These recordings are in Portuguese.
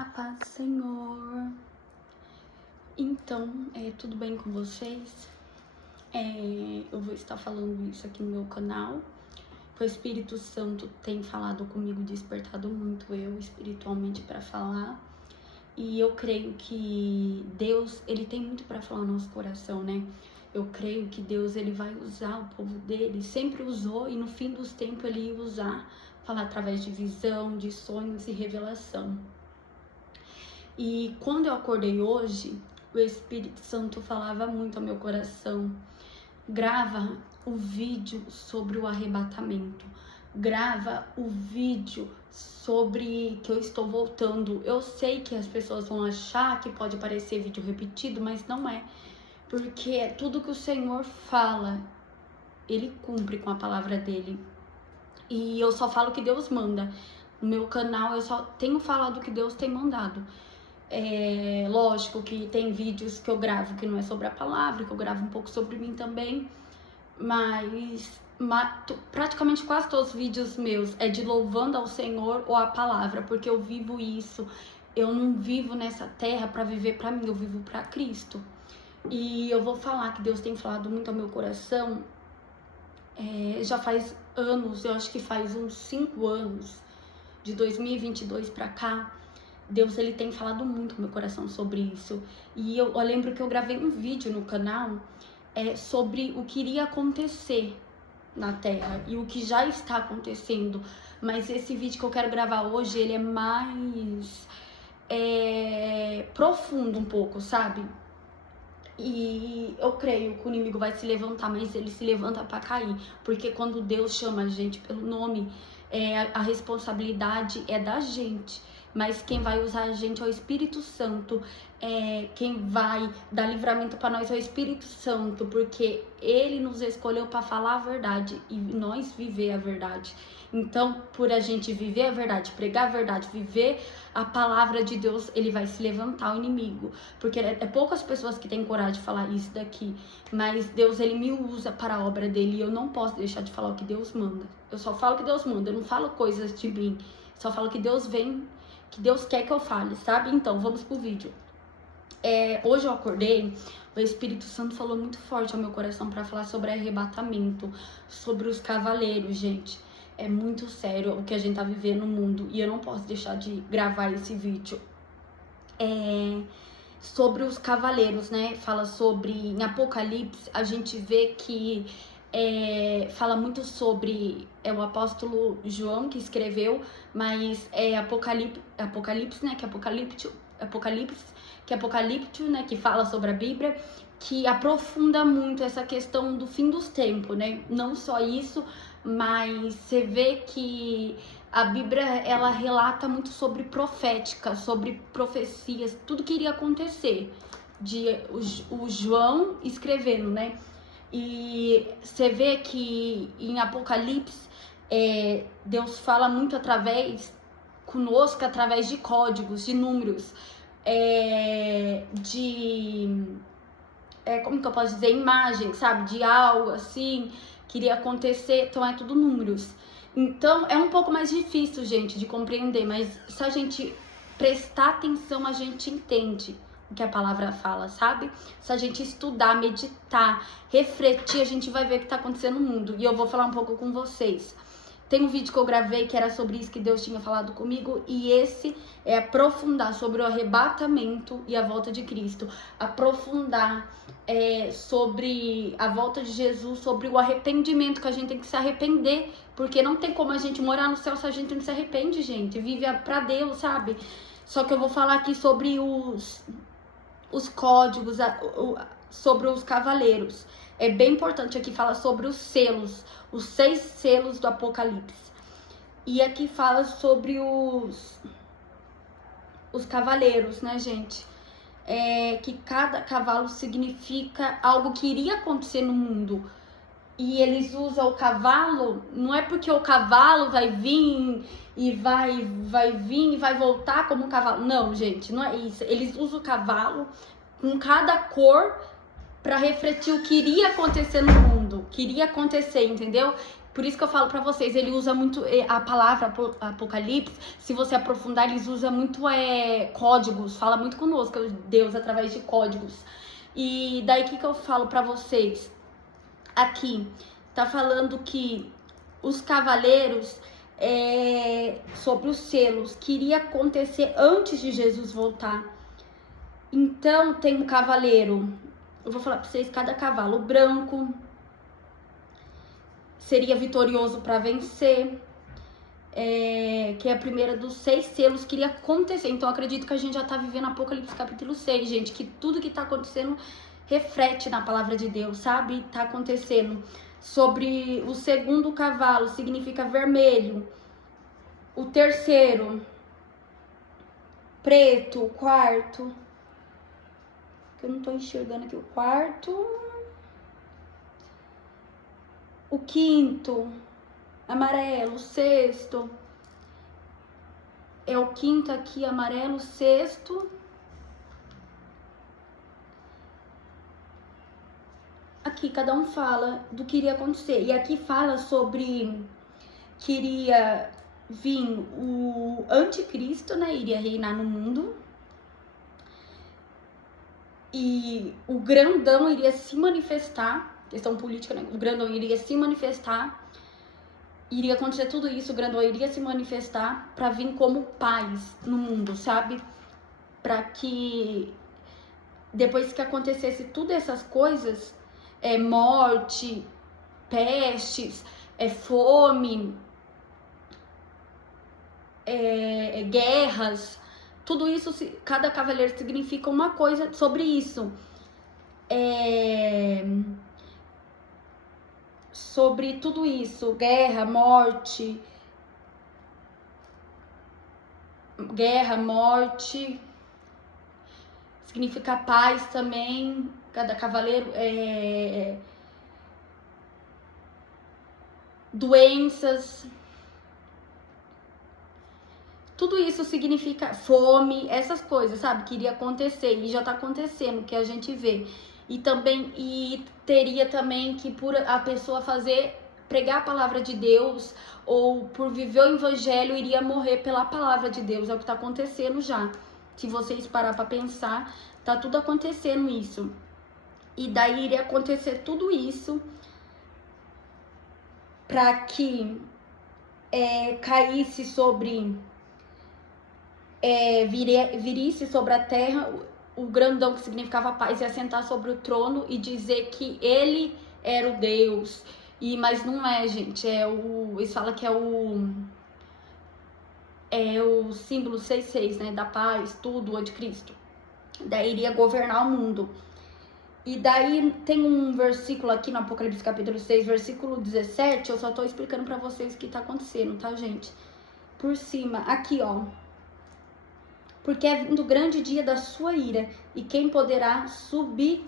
A paz do Senhor. Então, tudo bem com vocês? Eu vou estar falando isso aqui no meu canal. O Espírito Santo tem falado comigo, despertado muito eu espiritualmente para falar. E eu creio que Deus, ele tem muito para falar no nosso coração, né? Eu creio que Deus, ele vai usar o povo dele, sempre usou e no fim dos tempos ele ia usar, falar através de visão, de sonhos e revelação. E quando eu acordei hoje, o Espírito Santo falava muito ao meu coração: grava o vídeo sobre o arrebatamento, grava o vídeo sobre que eu estou voltando. Eu sei que as pessoas vão achar que pode parecer vídeo repetido, mas não é, porque é tudo que o Senhor fala, ele cumpre com a palavra dele. E eu só falo o que Deus manda. No meu canal eu só tenho falado o que Deus tem mandado. Lógico que tem vídeos que eu gravo que não é sobre a palavra, que eu gravo um pouco sobre mim também, mas praticamente quase todos os vídeos meus é de louvando ao Senhor ou a palavra, porque eu vivo isso. Eu não vivo nessa terra para viver para mim, eu vivo para Cristo. E eu vou falar que Deus tem falado muito ao meu coração. Já faz anos, eu acho que faz uns 5 anos, de 2022 para cá, Deus, ele tem falado muito no meu coração sobre isso. E eu lembro que eu gravei um vídeo no canal sobre o que iria acontecer na Terra e o que já está acontecendo. Mas esse vídeo que eu quero gravar hoje, ele é mais profundo um pouco, sabe? E eu creio que o inimigo vai se levantar, mas ele se levanta para cair. Porque quando Deus chama a gente pelo nome, a responsabilidade é da gente. Mas quem vai usar a gente é o Espírito Santo. Quem vai dar livramento para nós é o Espírito Santo, porque ele nos escolheu para falar a verdade e nós viver a verdade. Então, por a gente viver a verdade, pregar a verdade, viver a palavra de Deus, ele vai se levantar o inimigo. Porque é poucas pessoas que têm coragem de falar isso daqui. Mas Deus, ele me usa para a obra dele e eu não posso deixar de falar o que Deus manda. Eu só falo o que Deus manda, eu não falo coisas de mim. Só falo que Deus vem, que Deus quer que eu fale, sabe? Então, vamos pro vídeo. Hoje eu acordei, o Espírito Santo falou muito forte ao meu coração para falar sobre arrebatamento, sobre os cavaleiros, gente. É muito sério o que a gente tá vivendo no mundo e eu não posso deixar de gravar esse vídeo. Sobre os cavaleiros, né? Fala sobre, em Apocalipse, a gente vê que fala muito sobre o apóstolo João que escreveu, mas Apocalipse, né? Apocalipse, né? Que fala sobre a Bíblia, que aprofunda muito essa questão do fim dos tempos, né? Não só isso, mas você vê que a Bíblia, ela relata muito sobre profética, sobre profecias, tudo que iria acontecer, o João escrevendo, né? E você vê que em Apocalipse, Deus fala muito conosco através de códigos, de números, como que eu posso dizer, imagens, sabe? De algo assim que iria acontecer, então é tudo números. Então é um pouco mais difícil, gente, de compreender, mas se a gente prestar atenção, a gente entende o que a palavra fala, sabe? Se a gente estudar, meditar, refletir, a gente vai ver o que tá acontecendo no mundo. E eu vou falar um pouco com vocês. Tem um vídeo que eu gravei que era sobre isso que Deus tinha falado comigo, e esse é aprofundar sobre o arrebatamento e a volta de Cristo. Aprofundar sobre a volta de Jesus, sobre o arrependimento, que a gente tem que se arrepender, porque não tem como a gente morar no céu se a gente não se arrepende, gente. Vive pra Deus, sabe? Só que eu vou falar aqui sobre os códigos, sobre os cavaleiros. É bem importante aqui, fala sobre os selos, os 6 selos do Apocalipse. E aqui fala sobre os cavaleiros, né, gente? Que cada cavalo significa algo que iria acontecer no mundo. E eles usam o cavalo, não é porque o cavalo vai vir e vai vir e vai voltar como um cavalo. Não, gente, não é isso. Eles usam o cavalo com cada cor para refletir o que iria acontecer no mundo, que iria acontecer, entendeu? Por isso que eu falo pra vocês, ele usa muito a palavra Apocalipse, se você aprofundar, eles usam muito códigos, fala muito conosco, Deus, através de códigos. E daí o que eu falo pra vocês? Aqui, tá falando que os cavaleiros, sobre os selos, que iria acontecer antes de Jesus voltar. Então, tem um cavaleiro, eu vou falar pra vocês, cada cavalo branco seria vitorioso para vencer, que é a primeira dos 6 selos que iria acontecer. Então, eu acredito que a gente já tá vivendo Apocalipse capítulo 6, gente, que tudo que tá acontecendo reflete na palavra de Deus, sabe? Tá acontecendo. Sobre o segundo cavalo, significa vermelho. O terceiro, preto. O quarto, que eu não tô enxergando aqui, o quarto. O quinto, amarelo. O sexto, é o quinto aqui, amarelo. O sexto, aqui cada um fala do que iria acontecer. E aqui fala sobre que iria vir o anticristo, né? Iria reinar no mundo. E o grandão iria se manifestar. Questão política, né? O grandão iria se manifestar. Iria acontecer tudo isso, o grandão iria se manifestar para vir como paz no mundo, sabe? Para que depois que acontecesse tudo essas coisas, morte, pestes, fome, guerras, tudo isso, cada cavaleiro significa uma coisa sobre isso. Sobre tudo isso, guerra, morte, significa paz também. Cada cavaleiro, doenças, tudo isso significa fome, essas coisas, sabe, que iria acontecer e já tá acontecendo, que a gente vê. E também, teria também que por a pessoa pregar a palavra de Deus, ou por viver o evangelho, iria morrer pela palavra de Deus. É o que tá acontecendo já. Se vocês parar pra pensar, tá tudo acontecendo isso. E daí iria acontecer tudo isso pra que caísse sobre, virisse sobre a terra o grandão, que significava paz, ia sentar sobre o trono e dizer que ele era o Deus. Mas não é, gente, eles falam que é o símbolo 66, né, da paz, tudo, o anticristo. Daí iria governar o mundo. E daí tem um versículo aqui no Apocalipse capítulo 6, versículo 17, eu só tô explicando pra vocês o que tá acontecendo, tá, gente? Por cima, aqui, ó. Porque é vindo o grande dia da sua ira, e quem poderá subsistir?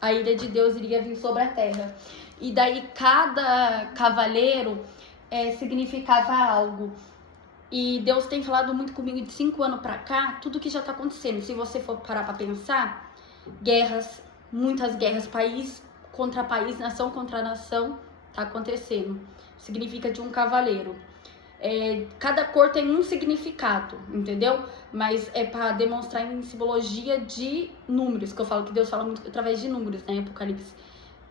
A ira de Deus iria vir sobre a terra. E daí cada cavaleiro significava algo. E Deus tem falado muito comigo de 5 anos pra cá, tudo que já tá acontecendo. Se você for parar pra pensar, guerras, muitas guerras, país contra país, nação contra nação, tá acontecendo. Significa de um cavaleiro. Cada cor tem um significado, entendeu? Mas é para demonstrar em simbologia de números, que eu falo que Deus fala muito através de números, né, em Apocalipse.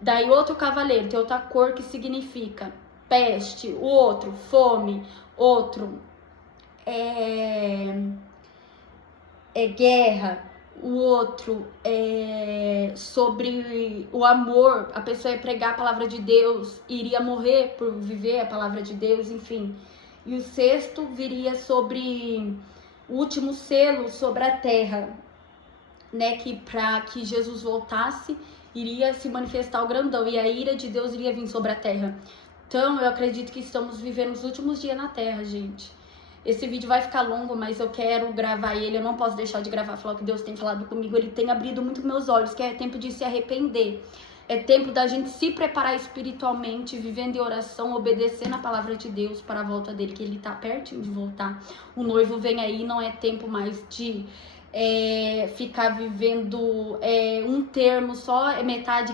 Daí outro cavaleiro tem outra cor que significa peste, o outro fome, outro guerra, o outro sobre o amor, a pessoa ia pregar a palavra de Deus, iria morrer por viver a palavra de Deus, enfim. E o sexto viria sobre o último selo sobre a terra, né? Que para que Jesus voltasse, iria se manifestar o grandão e a ira de Deus iria vir sobre a terra. Então, eu acredito que estamos vivendo os últimos dias na terra, gente. Esse vídeo vai ficar longo, mas eu quero gravar ele. Eu não posso deixar de gravar, falar o que Deus tem falado comigo. Ele tem abrido muito meus olhos, que é tempo de se arrepender. É tempo da gente se preparar espiritualmente, vivendo em oração, obedecendo a palavra de Deus para a volta dele, que ele tá pertinho de voltar. O noivo vem aí, não é tempo mais de ficar vivendo um termo só, metade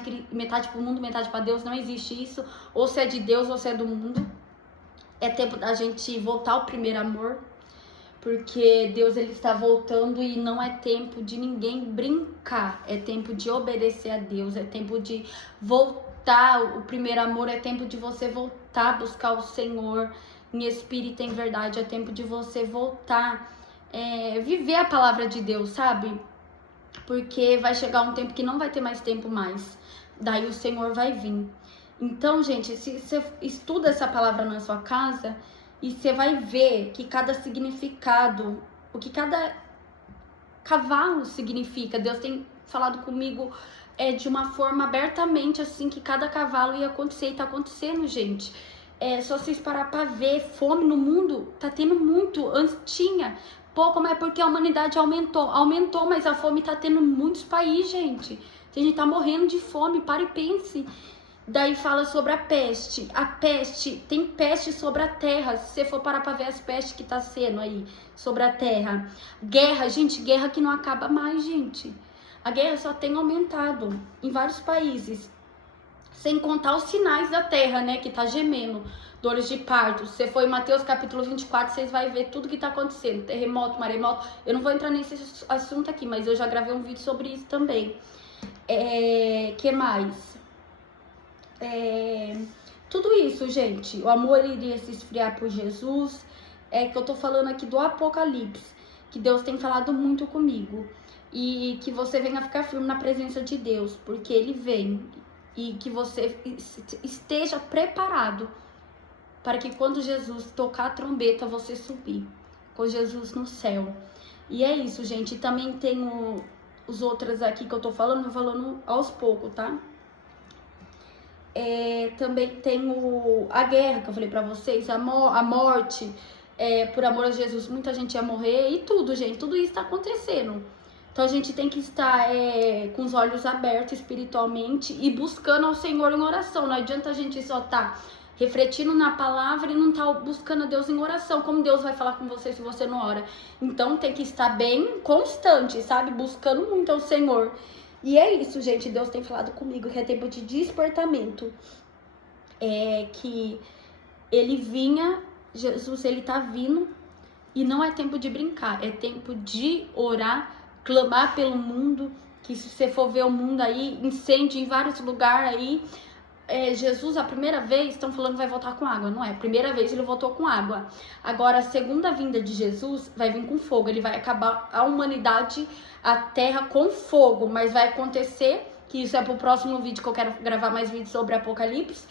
pro mundo, metade para Deus. Não existe isso. Ou você é de Deus ou você é do mundo. É tempo da gente voltar ao primeiro amor, porque Deus ele está voltando e não é tempo de ninguém brincar. É tempo de obedecer a Deus, é tempo de voltar. O primeiro amor é tempo de você voltar a buscar o Senhor em espírito e em verdade. É tempo de você voltar viver a palavra de Deus, sabe? Porque vai chegar um tempo que não vai ter mais tempo mais. Daí o Senhor vai vir. Então, gente, se você estuda essa palavra na sua casa, e você vai ver que cada significado, o que cada cavalo significa. Deus tem falado comigo de uma forma abertamente, assim, que cada cavalo ia acontecer e tá acontecendo, gente. Só vocês parar pra ver, fome no mundo tá tendo muito. Antes tinha pouco, mas é porque a humanidade aumentou, mas a fome tá tendo em muitos países, gente. A gente tá morrendo de fome, para e pense. Daí fala sobre a peste. A peste, tem peste sobre a terra. Se você for parar pra ver as pestes que tá sendo aí sobre a terra. Guerra, gente, guerra que não acaba mais, gente. A guerra só tem aumentado em vários países. Sem contar os sinais da terra, né, que tá gemendo. Dores de parto. Se você for em Mateus capítulo 24, vocês vão ver tudo que tá acontecendo. Terremoto, maremoto. Eu não vou entrar nesse assunto aqui, mas eu já gravei um vídeo sobre isso também. Que mais? Tudo isso, gente. O amor iria se esfriar por Jesus. Que eu tô falando aqui do Apocalipse, que Deus tem falado muito comigo. E que você venha ficar firme na presença de Deus, porque Ele vem. E que você esteja preparado para que quando Jesus tocar a trombeta, você subir com Jesus no céu. E é isso, gente. E também tem os outros aqui que eu tô falando aos poucos, tá? Também tem a guerra que eu falei pra vocês, a morte, por amor a Jesus, muita gente ia morrer e tudo, gente, tudo isso tá acontecendo. Então a gente tem que estar com os olhos abertos espiritualmente e buscando ao Senhor em oração. Não adianta a gente só estar refletindo na palavra e não estar buscando a Deus em oração. Como Deus vai falar com você se você não ora? Então tem que estar bem constante, sabe? Buscando muito ao Senhor. E é isso, gente. Deus tem falado comigo que é tempo de despertamento. Que Ele vinha, Jesus, Ele tá vindo. E não é tempo de brincar. É tempo de orar, clamar pelo mundo. Que se você for ver o mundo aí, incêndio em vários lugares aí. Jesus, a primeira vez, estão falando que vai voltar com água. Não é? A primeira vez Ele voltou com água. Agora, a segunda vinda de Jesus vai vir com fogo. Ele vai acabar a humanidade, a terra com fogo. Mas vai acontecer, que isso é pro próximo vídeo, que eu quero gravar mais vídeos sobre Apocalipse,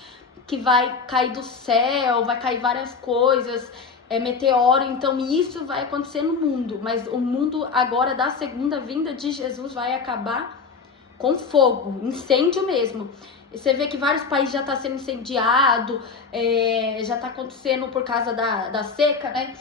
que vai cair do céu, vai cair várias coisas, meteoro. Então isso vai acontecer no mundo. Mas o mundo agora, da segunda vinda de Jesus, vai acabar com fogo, incêndio mesmo. Você vê que vários países já estão sendo incendiado, já está acontecendo por causa da seca, né?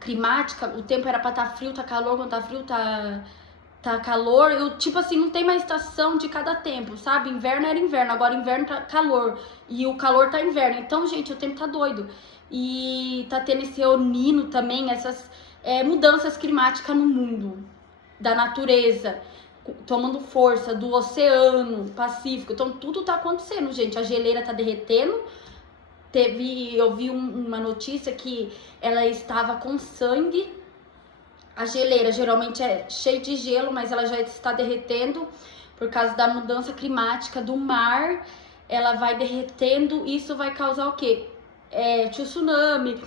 Climática. O tempo era para estar frio, tá calor. Quando tá frio, tá calor. Tipo assim, não tem mais estação de cada tempo, sabe? Inverno era inverno, agora inverno tá calor. E o calor tá inverno. Então, gente, o tempo tá doido. E tá tendo esse El Niño também, essas mudanças climáticas no mundo, da natureza, tomando força, do oceano Pacífico. Então tudo tá acontecendo, gente. A geleira tá derretendo. Eu vi uma notícia que ela estava com sangue. A geleira geralmente é cheia de gelo, mas ela já está derretendo por causa da mudança climática do mar. Ela vai derretendo. Isso vai causar o quê? Tsunami,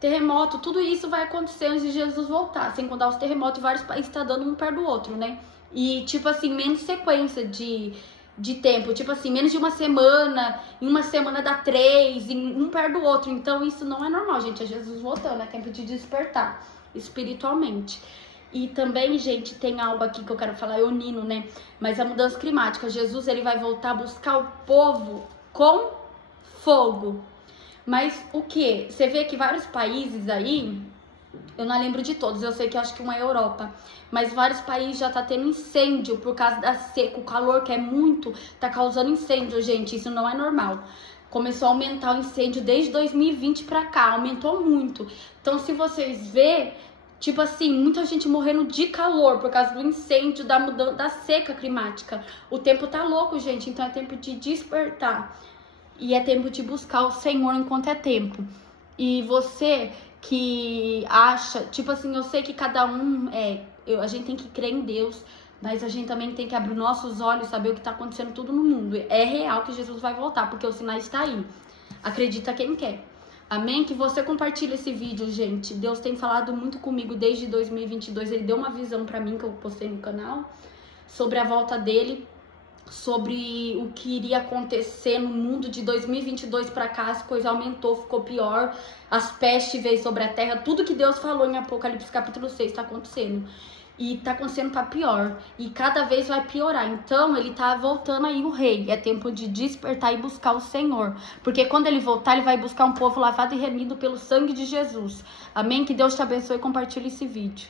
terremoto, tudo isso vai acontecer antes de Jesus voltar, sem contar os terremotos, vários países tá dando um perto do outro, né? E tipo assim, menos sequência de tempo, tipo assim, menos de uma semana, em uma semana dá 3, um perto do outro. Então isso não é normal, gente, é Jesus voltando, é tempo de despertar espiritualmente. E também, gente, tem algo aqui que eu quero falar, El Niño, né? Mas a mudança climática, Jesus, ele vai voltar a buscar o povo com fogo. Mas o que? Você vê que vários países aí, eu não lembro de todos, eu sei que acho que uma é a Europa, mas vários países já tá tendo incêndio por causa da seca, o calor que é muito, tá causando incêndio, gente, isso não é normal. Começou a aumentar o incêndio desde 2020 pra cá, aumentou muito. Então, se vocês verem, Tipo assim, muita gente morrendo de calor por causa do incêndio, da mudança, da seca climática. O tempo tá louco, gente, então é tempo de despertar. E é tempo de buscar o Senhor enquanto é tempo. E você que acha, tipo assim, eu sei que cada um a gente tem que crer em Deus, mas a gente também tem que abrir nossos olhos, saber o que tá acontecendo tudo no mundo. É real que Jesus vai voltar, porque o sinal está aí. Acredita quem quer. Amém? Que você compartilhe esse vídeo, gente. Deus tem falado muito comigo desde 2022. Ele deu uma visão pra mim que eu postei no canal sobre a volta dele, sobre o que iria acontecer no mundo de 2022 pra cá. As coisas aumentou, ficou pior. As pestes veio sobre a terra. Tudo que Deus falou em Apocalipse capítulo 6 tá acontecendo. E tá acontecendo pra pior. E cada vez vai piorar. Então, ele tá voltando aí o rei. É tempo de despertar e buscar o Senhor. Porque quando ele voltar, ele vai buscar um povo lavado e remido pelo sangue de Jesus. Amém? Que Deus te abençoe e compartilhe esse vídeo.